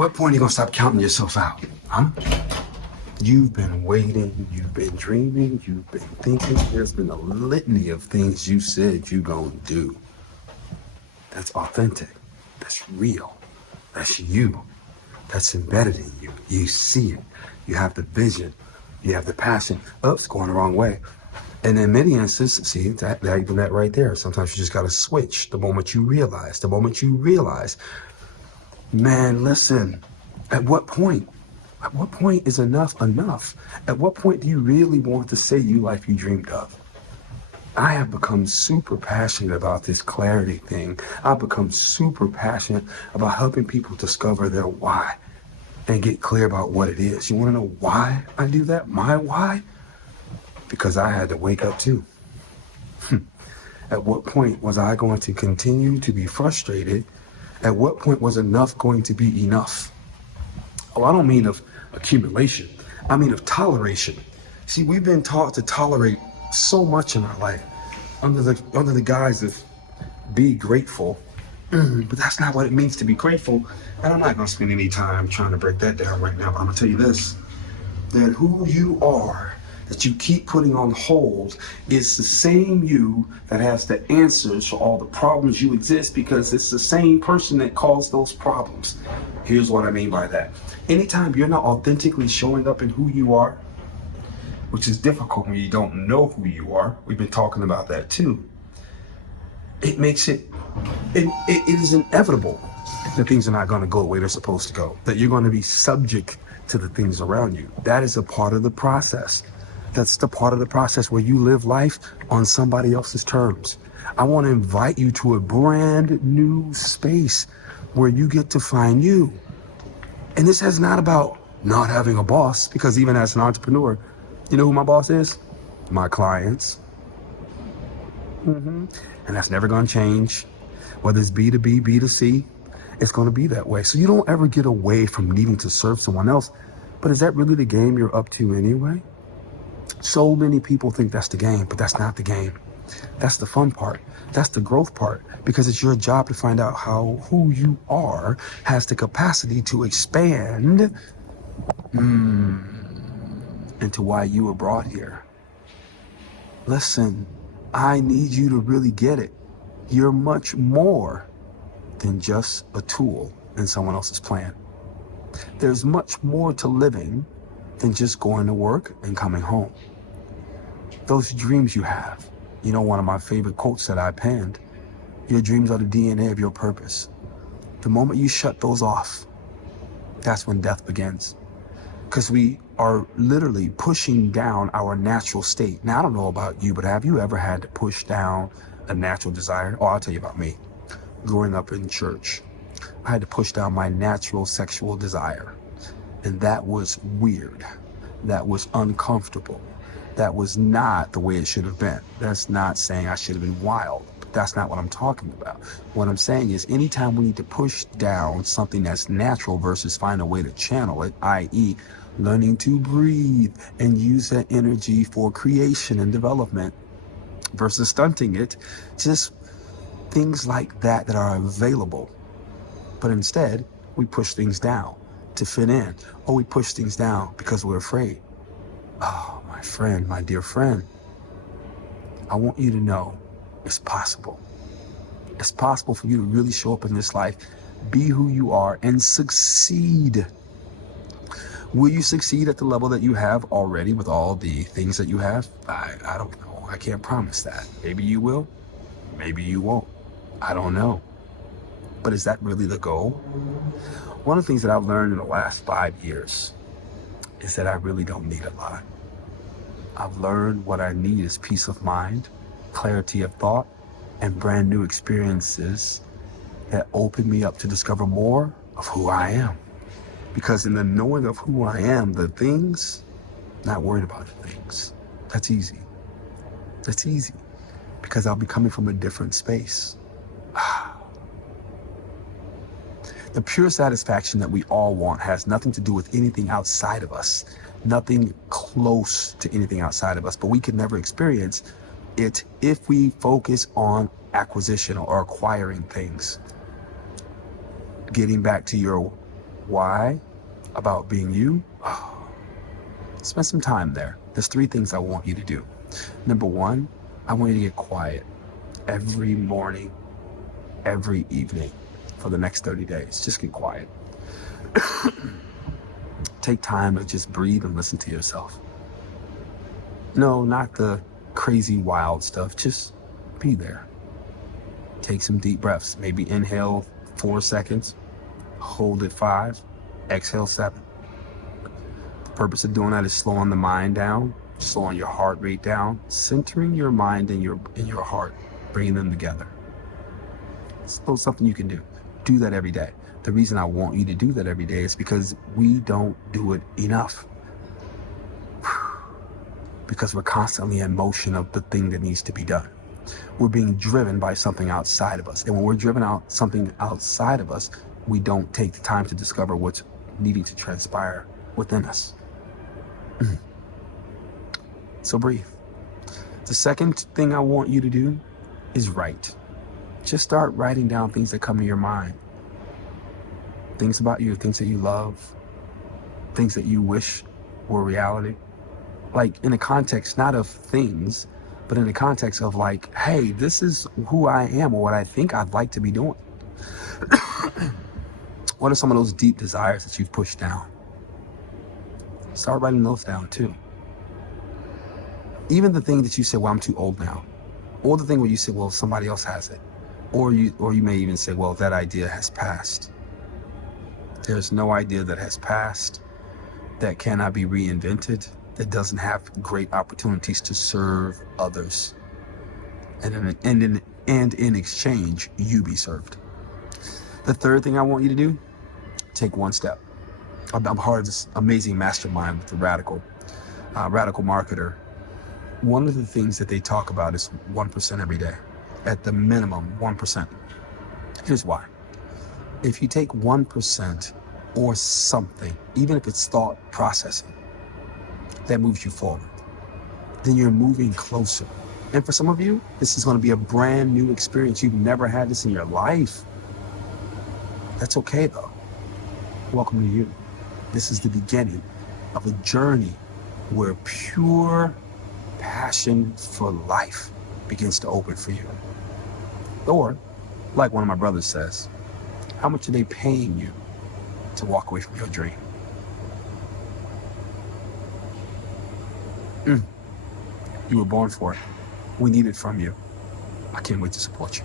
What point are you gonna stop counting yourself out? Huh? You've been waiting, you've been dreaming, you've been thinking. There's been a litany of things you said you gonna do. That's authentic. That's real. That's you. That's embedded in you. You see it. You have the vision. You have the passion. Oops, going the wrong way. And in many instances, see, that right there. Sometimes you just gotta switch the moment you realize. Man, listen, at what point? At what point is enough enough? At what point do you really want to say you life you dreamed of? I have become super passionate about this clarity thing. I've become super passionate about helping people discover their why and get clear about what it is. You want to know why I do that? My why? Because I had to wake up too. At what point was I going to continue to be frustrated? At what point was enough going to be enough? Oh, I don't mean of accumulation. I mean of toleration. See, we've been taught to tolerate so much in our life under the guise of be grateful. But that's not what it means to be grateful. And I'm not going to spend any time trying to break that down right now. But I'm going to tell you this, that who you are, that you keep putting on hold, is the same you that has the answers for all the problems you exist, because it's the same person that caused those problems. Here's what I mean by that. Anytime you're not authentically showing up in who you are, which is difficult when you don't know who you are, we've been talking about that too, it is inevitable that things are not going to go the way they're supposed to go, that you're going to be subject to the things around you. That is a part of the process. That's the part of the process where you live life on somebody else's terms. I want to invite you to a brand new space where you get to find you. And this is not about not having a boss, because even as an entrepreneur, you know who my boss is? My clients. And that's never going to change. Whether it's B2B, B2C, it's going to be that way. So you don't ever get away from needing to serve someone else. But is that really the game you're up to anyway? So many people think that's the game, but that's not the game. That's the fun part. That's the growth part, because it's your job to find out how who you are has the capacity to expand into why you were brought here. Listen, I need you to really get it. You're much more than just a tool in someone else's plan. There's much more to living than just going to work and coming home. Those dreams you have, you know, one of my favorite quotes that I penned, your dreams are the DNA of your purpose. The moment you shut those off, that's when death begins. Because we are literally pushing down our natural state. Now, I don't know about you, but have you ever had to push down a natural desire? Oh, I'll tell you about me. Growing up in church, I had to push down my natural sexual desire. And that was weird. That was uncomfortable. That was not the way it should have been. That's not saying I should have been wild. But that's not what I'm talking about. What I'm saying is anytime we need to push down something that's natural versus find a way to channel it, i.e. learning to breathe and use that energy for creation and development versus stunting it, just things like that are available. But instead, we push things down to fit in. Or we push things down because we're afraid. Oh, my friend, my dear friend, I want you to know it's possible. It's possible for you to really show up in this life, be who you are, and succeed. Will you succeed at the level that you have already with all the things that you have? I don't know. I can't promise that. Maybe you will. Maybe you won't. I don't know. But is that really the goal? One of the things that I've learned in the last 5 years is that I really don't need a lot. I've learned what I need is peace of mind, clarity of thought, and brand new experiences that open me up to discover more of who I am. Because in the knowing of who I am, the things, not worried about the things. That's easy. That's easy. Because I'll be coming from a different space. The pure satisfaction that we all want has nothing to do with anything outside of us, nothing close to anything outside of us, but we can never experience it if we focus on acquisition or acquiring things. Getting back to your why about being you, spend some time there. There's 3 things I want you to do. Number 1, I want you to get quiet every morning, every evening for the next 30 days. Just get quiet. Take time to just breathe and listen to yourself. No, not the crazy wild stuff. Just be there. Take some deep breaths. Maybe inhale 4 seconds, hold it 5, exhale 7. The purpose of doing that is slowing the mind down, slowing your heart rate down, centering your mind and your heart, bringing them together. It's something you can do. Do that every day. The reason I want you to do that every day is because we don't do it enough. Because we're constantly in motion of the thing that needs to be done. We're being driven by something outside of us. And when we're driven out something outside of us, we don't take the time to discover what's needing to transpire within us. So breathe. The second thing I want you to do is write. Just start writing down things that come to your mind. Things about you, things that you love, things that you wish were reality. Like in the context, not of things, but in the context of like, hey, this is who I am or what I think I'd like to be doing. What are some of those deep desires that you've pushed down? Start writing those down too. Even the thing that you say, well, I'm too old now. Or the thing where you say, well, somebody else has it. Or you may even say, well, that idea has passed. There's no idea that has passed, that cannot be reinvented, that doesn't have great opportunities to serve others. And in exchange, you be served. The third thing I want you to do, take one step. I'm part of this amazing mastermind with the radical marketer. One of the things that they talk about is 1% every day. At the minimum, 1%. Here's why. If you take 1% or something, even if it's thought processing, that moves you forward, then you're moving closer. And for some of you, this is going to be a brand new experience. You've never had this in your life. That's okay though. Welcome to you. This is the beginning of a journey where pure passion for life begins to open for you. Or, like one of my brothers says, how much are they paying you to walk away from your dream? You were born for it. We need it from you. I can't wait to support you.